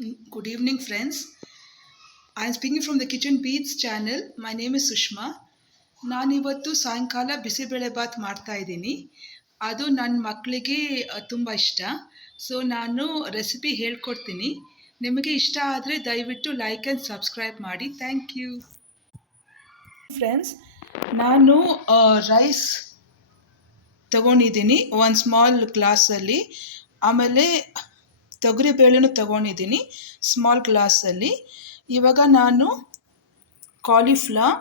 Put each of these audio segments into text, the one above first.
Good evening, friends. I am speaking from the Kitchen Beats channel. My name is Sushma. ನಾನಿವತ್ತು ಸಾಯಂಕಾಲ ಬಿಸಿಬೇಳೆ ಬಾತ್ ಮಾಡ್ತಾ ಇದ್ದೀನಿ. ಅದು ನನ್ನ ಮಕ್ಕಳಿಗೆ ತುಂಬ ಇಷ್ಟ. ಸೊ ನಾನು ರೆಸಿಪಿ ಹೇಳ್ಕೊಡ್ತೀನಿ. ನಿಮಗೆ ಇಷ್ಟ ಆದರೆ ದಯವಿಟ್ಟು ಲೈಕ್ ಆ್ಯಂಡ್ ಸಬ್ಸ್ಕ್ರೈಬ್ ಮಾಡಿ. Thank you. ಫ್ರೆಂಡ್ಸ್, ನಾನು ರೈಸ್ ತಗೊಂಡಿದ್ದೀನಿ ಒಂದು ಸ್ಮಾಲ್ ಗ್ಲಾಸಲ್ಲಿ. ಆಮೇಲೆ ತೊಗರಿಬೇಳೆನೂ ತಗೊಂಡಿದ್ದೀನಿ ಸ್ಮಾಲ್ ಗ್ಲಾಸಲ್ಲಿ. ಇವಾಗ ನಾನು ಕಾಲಿಫ್ಲವರ್,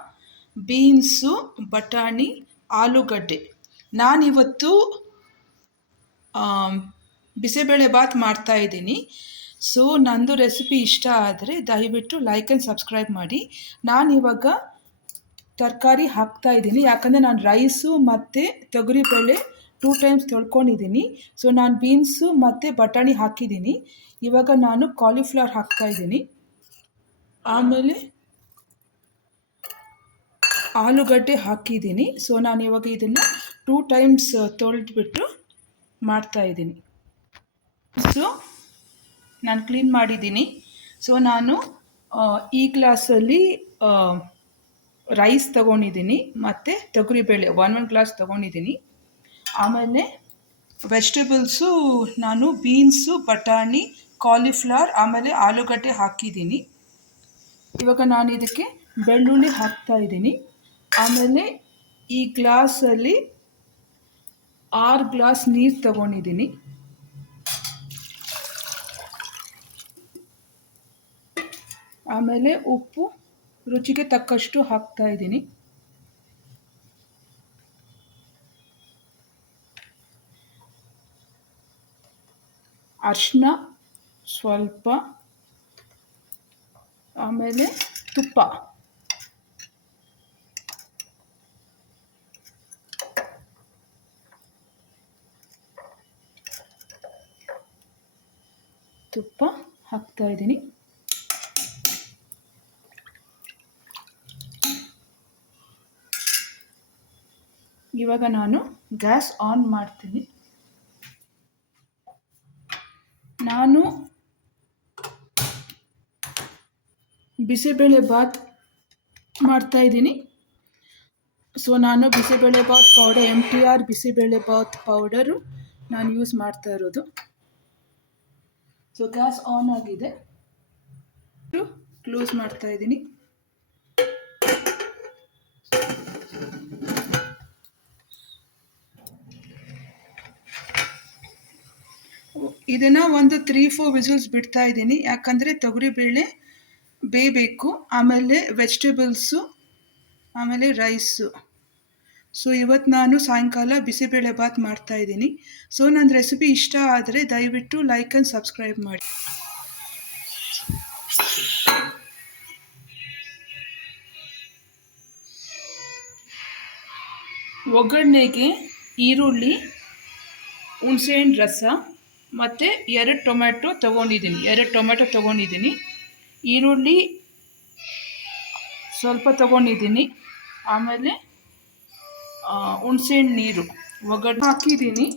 ಬೀನ್ಸು, ಬಟಾಣಿ, ಆಲೂಗಡ್ಡೆ, ನಾನಿವತ್ತು ಬಿಸಿಬೇಳೆ ಬಾತ್ ಮಾಡ್ತಾಯಿದ್ದೀನಿ. ಸೊ ನಂದು ರೆಸಿಪಿ ಇಷ್ಟ ಆದರೆ ದಯವಿಟ್ಟು ಲೈಕ್ ಆ್ಯಂಡ್ ಸಬ್ಸ್ಕ್ರೈಬ್ ಮಾಡಿ. ನಾನಿವಾಗ ತರಕಾರಿ ಹಾಕ್ತಾಯಿದ್ದೀನಿ, ಯಾಕಂದರೆ ನಾನು ರೈಸು ಮತ್ತು ತೊಗರಿಬೇಳೆ 2 ಟೈಮ್ಸ್ ತೊಳ್ಕೊಂಡಿದ್ದೀನಿ. ಸೊ ನಾನು ಬೀನ್ಸು ಮತ್ತು ಬಟಾಣಿ ಹಾಕಿದ್ದೀನಿ. ಇವಾಗ ನಾನು ಕಾಲಿಫ್ಲವರ್ ಹಾಕ್ತಾಯಿದ್ದೀನಿ. ಆಮೇಲೆ ಆಲೂಗಡ್ಡೆ ಹಾಕಿದ್ದೀನಿ. ಸೊ ನಾನು ಇವಾಗ ಇದನ್ನು 2 ಟೈಮ್ಸ್ ತೊಳೆದ್ಬಿಟ್ಟು ಮಾಡ್ತಾಯಿದ್ದೀನಿ. ಸೊ ನಾನು ಕ್ಲೀನ್ ಮಾಡಿದ್ದೀನಿ. ಸೊ ನಾನು ಈ ಗ್ಲಾಸಲ್ಲಿ ರೈಸ್ ತೊಗೊಂಡಿದ್ದೀನಿ ಮತ್ತು ತೊಗರಿಬೇಳೆ 1 ಗ್ಲಾಸ್ ತೊಗೊಂಡಿದ್ದೀನಿ. ಆಮೇಲೆ ವೆಜಿಟೇಬಲ್ಸು ನಾನು ಬೀನ್ಸು, ಬಟಾಣಿ, ಕಾಲಿಫ್ಲವರ್ ಆಮೇಲೆ ಆಲೂಗಡ್ಡೆ ಹಾಕಿದ್ದೀನಿ. ಇವಾಗ ನಾನು ಇದಕ್ಕೆ ಬೆಳ್ಳುಳ್ಳಿ ಹಾಕ್ತಾಯಿದ್ದೀನಿ. ಆಮೇಲೆ ಈ ಗ್ಲಾಸಲ್ಲಿ 6 ಗ್ಲಾಸ್ ನೀರು ತಗೊಂಡಿದ್ದೀನಿ. ಆಮೇಲೆ ಉಪ್ಪು ರುಚಿಗೆ ತಕ್ಕಷ್ಟು ಹಾಕ್ತಾಯಿದ್ದೀನಿ. ಅರಿಶಿನ ಸ್ವಲ್ಪ, ಆಮೇಲೆ ತುಪ್ಪ, ಹಾಕ್ತಾಯಿದ್ದೀನಿ. ಇವಾಗ ನಾನು ಗ್ಯಾಸ್ ಆನ್ ಮಾಡ್ತೀನಿ. ನಾನು ಬಿಸಿಬೇಳೆ ಬಾತ್ ಮಾಡ್ತಾಯಿದ್ದೀನಿ. ಸೊ ನಾನು bisibele bath powder MTR bisibele bath powder ನಾನು ಯೂಸ್ ಮಾಡ್ತಾ ಇರೋದು. ಸೊ ಗ್ಯಾಸ್ ಆನ್ ಆಗಿದೆ, ಕ್ಲೋಸ್ ಮಾಡ್ತಾಯಿದ್ದೀನಿ. ಇದನ್ನು ಒಂದು 3-4 ವಿಸಿಲ್ಸ್ ಬಿಡ್ತಾ ಇದ್ದೀನಿ, ಯಾಕಂದರೆ ತೊಗರಿಬೇಳೆ ಬೇಯಬೇಕು, ಆಮೇಲೆ ವೆಜಿಟೇಬಲ್ಸು, ಆಮೇಲೆ ರೈಸು. ಸೊ ಇವತ್ತು ನಾನು ಸಾಯಂಕಾಲ ಬಿಸಿಬೇಳೆ ಬಾತ್ ಮಾಡ್ತಾಯಿದ್ದೀನಿ. ಸೊ ನನ್ನ ರೆಸಿಪಿ ಇಷ್ಟ ಆದರೆ ದಯವಿಟ್ಟು ಲೈಕ್ ಆ್ಯಂಡ್ ಸಬ್ಸ್ಕ್ರೈಬ್ ಮಾಡಿ. ಒಗ್ಗರಣೆಗೆ ಈರುಳ್ಳಿ, ಹುಣಸೆಹಣ್ಣು ರಸ ಮತ್ತು 2 ಟೊಮೆಟೊ ತೊಗೊಂಡಿದ್ದೀನಿ. ಈರುಳ್ಳಿ ಸ್ವಲ್ಪ ತೊಗೊಂಡಿದ್ದೀನಿ. ಆಮೇಲೆ ಹುಣಸೆಹಣ್ಣು ನೀರು ಒಗ್ಗರಣೆ ಹಾಕಿದ್ದೀನಿ.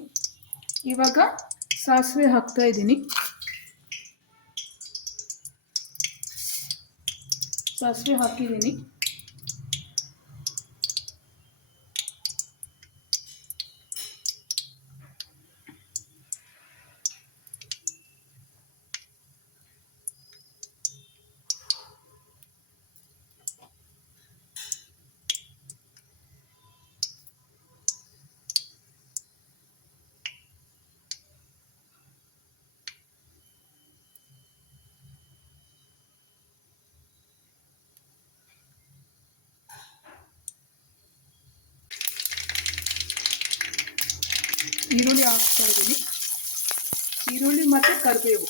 ಇವಾಗ ಸಾಸಿವೆ ಹಾಕ್ತಾಯಿದ್ದೀನಿ. ಸಾಸಿವೆ ಹಾಕಿದ್ದೀನಿ. ಈರುಳ್ಳಿ ಹಾಕ್ತಾಯಿದ್ದೀನಿ. ಈರುಳ್ಳಿ ಮತ್ತು ಕರಿಬೇವು.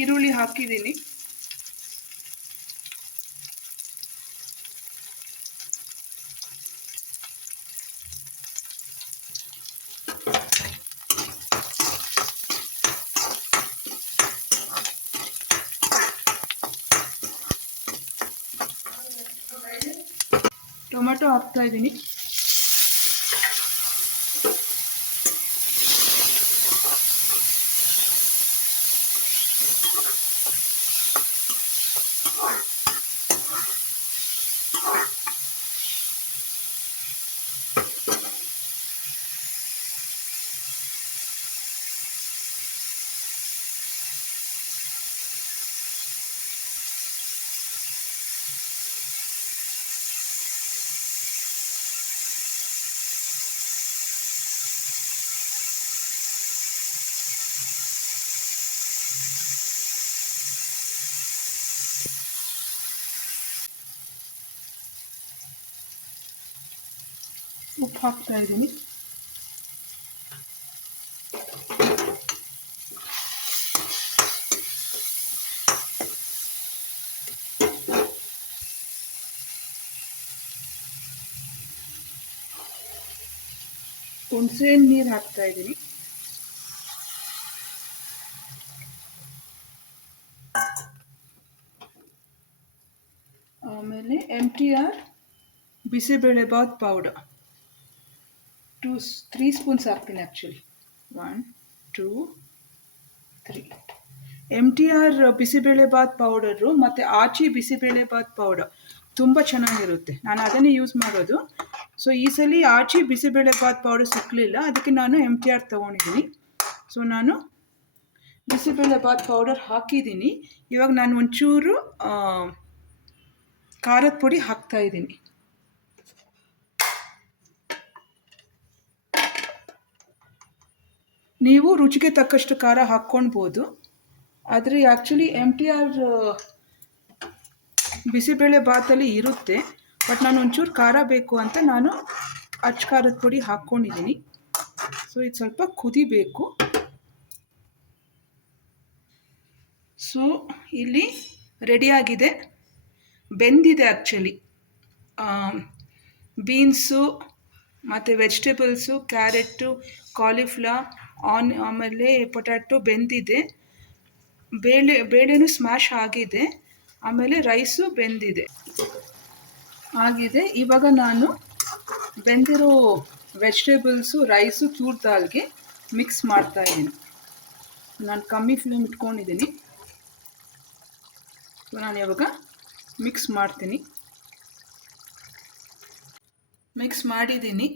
ಈರುಳ್ಳಿ ಹಾಕಿದ್ದೀನಿ. ಟೊಮೆಟೊ ಹಾಕ್ತಾ ಇದ್ದೀನಿ. ಉಪ್ಪು ಹಾಕ್ತಾ ಇದ್ದೀನಿ. ಹುಣಸೆ ನೀರು ಹಾಕ್ತಾ ಇದ್ದೀನಿ. ಆಮೇಲೆ MTR ಬಿಸಿಬೇಳೆಬಾತ್ ಪೌಡರ್ 3 ಸ್ಪೂನ್ಸ್ ಹಾಕ್ತೀನಿ. ಆ್ಯಕ್ಚುಲಿ 1 2 3. MTR ಬಿಸಿಬೇಳೆಬಾತ್ ಪೌಡರು ಮತ್ತು ಆಚಿ ಬಿಸಿಬೇಳೆಬಾತ್ ಪೌಡರ್ ತುಂಬ ಚೆನ್ನಾಗಿರುತ್ತೆ. ನಾನು ಅದನ್ನೇ ಯೂಸ್ ಮಾಡೋದು. ಸೊ ಈ ಸಲ ಆಚಿ ಬಿಸಿಬೇಳೆಬಾತ್ ಪೌಡರ್ ಸಿಕ್ಕಲಿಲ್ಲ, ಅದಕ್ಕೆ ನಾನು MTR ತೊಗೊಂಡಿದ್ದೀನಿ. ಸೊ ನಾನು ಬಿಸಿಬೇಳೆಬಾತ್ ಪೌಡರ್ ಹಾಕಿದ್ದೀನಿ. ಇವಾಗ ನಾನು ಒಂಚೂರು ಖಾರದ ಪುಡಿ ಹಾಕ್ತಾ ಇದ್ದೀನಿ. ನೀವು ರುಚಿಗೆ ತಕ್ಕಷ್ಟು ಖಾರ ಹಾಕ್ಕೊಳ್ಬೋದು. ಆದರೆ ಆ್ಯಕ್ಚುಲಿ MTR ಬಿಸಿಬೇಳೆ ಬಾತಲ್ಲಿ ಇರುತ್ತೆ, ಬಟ್ ನಾನು ಒಂಚೂರು ಖಾರ ಬೇಕು ಅಂತ ನಾನು ಅಚ್ಚ ಖಾರದ ಪುಡಿ ಹಾಕ್ಕೊಂಡಿದ್ದೀನಿ. ಸೊ ಇದು ಸ್ವಲ್ಪ ಕುದಿಬೇಕು. ಸೊ ಇಲ್ಲಿ ರೆಡಿಯಾಗಿದೆ, ಬೆಂದಿದೆ. ಆ್ಯಕ್ಚುಲಿ ಬೀನ್ಸು ಮತ್ತು ವೆಜಿಟೇಬಲ್ಸು, ಕ್ಯಾರೆಟು, ಕಾಲಿಫ್ಲವರ್, ಆಮೇಲೆ ಪೊಟ್ಯಾಟೊ ಬೆಂದಿದೆ. ಬೇಳೆನೂ ಸ್ಮ್ಯಾಶ್ ಆಗಿದೆ. ಆಮೇಲೆ ರೈಸು ಬೆಂದಿದೆ ಆಗಿದೆ. ಇವಾಗ ನಾನು ಬೆಂದಿರೋ ವೆಜಿಟೇಬಲ್ಸು, ರೈಸು, ಚೂರ್ ದಾಲ್ಗೆ ಮಿಕ್ಸ್ ಮಾಡ್ತಾ ಇದ್ದೀನಿ. ನಾನು ಕಮ್ಮಿ ಫ್ಲೇಮ್ ಇಟ್ಕೊಂಡಿದ್ದೀನಿ. ಸೊ ನಾನು ಇವಾಗ ಮಿಕ್ಸ್ ಮಾಡ್ತೀನಿ. ಮಿಕ್ಸ್ ಮಾಡಿದ್ದೀನಿ.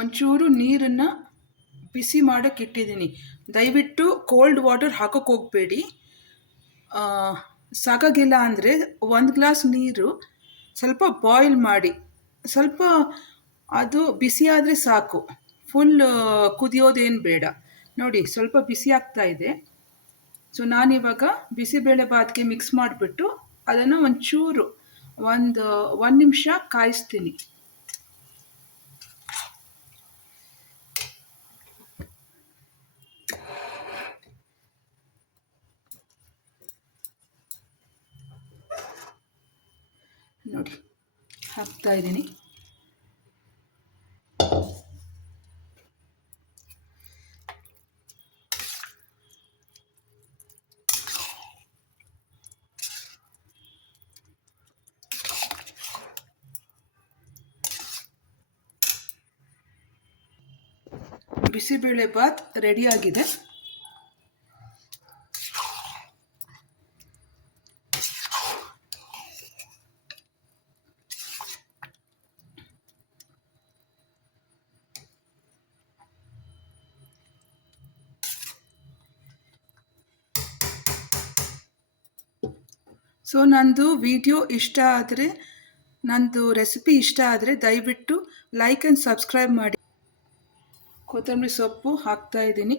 ಒಂಚೂರು ನೀರನ್ನು ಬಿಸಿ ಮಾಡೋಕ್ಕೆ ಇಟ್ಟಿದ್ದೀನಿ. ದಯವಿಟ್ಟು ಕೋಲ್ಡ್ ವಾಟರ್ ಹಾಕೋಕ್ಕೆ ಹೋಗಬೇಡಿ. ಸಾಕಾಗಿಲ್ಲ ಅಂದರೆ 1 ಗ್ಲಾಸ್ ನೀರು ಸ್ವಲ್ಪ ಬಾಯ್ಲ್ ಮಾಡಿ, ಸ್ವಲ್ಪ ಅದು ಬಿಸಿ ಆದರೆ ಸಾಕು, ಫುಲ್ ಕುದಿಯೋದೇನು ಬೇಡ. ನೋಡಿ ಸ್ವಲ್ಪ ಬಿಸಿ ಆಗ್ತಾ ಇದೆ. ಸೊ ನಾನಿವಾಗ ಬಿಸಿಬೇಳೆಬಾತ್ಗೆ ಮಿಕ್ಸ್ ಮಾಡಿಬಿಟ್ಟು ಅದನ್ನು ಒಂಚೂರು ಒಂದು ನಿಮಿಷ ಕಾಯಿಸ್ತೀನಿ. ನೋಡಿ ಹಾಕ್ತಾ ಇದ್ದೀನಿ. ಬಿಸಿಬೇಳೆಬಾತ್ ರೆಡಿಯಾಗಿದೆ. ಸೊ ನಂದು ವಿಡಿಯೋ ಇಷ್ಟ ಆದರೆ, ನಂದು ರೆಸಿಪಿ ಇಷ್ಟ ಆದರೆ ದಯವಿಟ್ಟು ಲೈಕ್ ಆ್ಯಂಡ್ ಸಬ್ಸ್ಕ್ರೈಬ್ ಮಾಡಿ. ಕೊತ್ತಂಬರಿ ಸೊಪ್ಪು ಹಾಕ್ತಾ ಇದ್ದೀನಿ.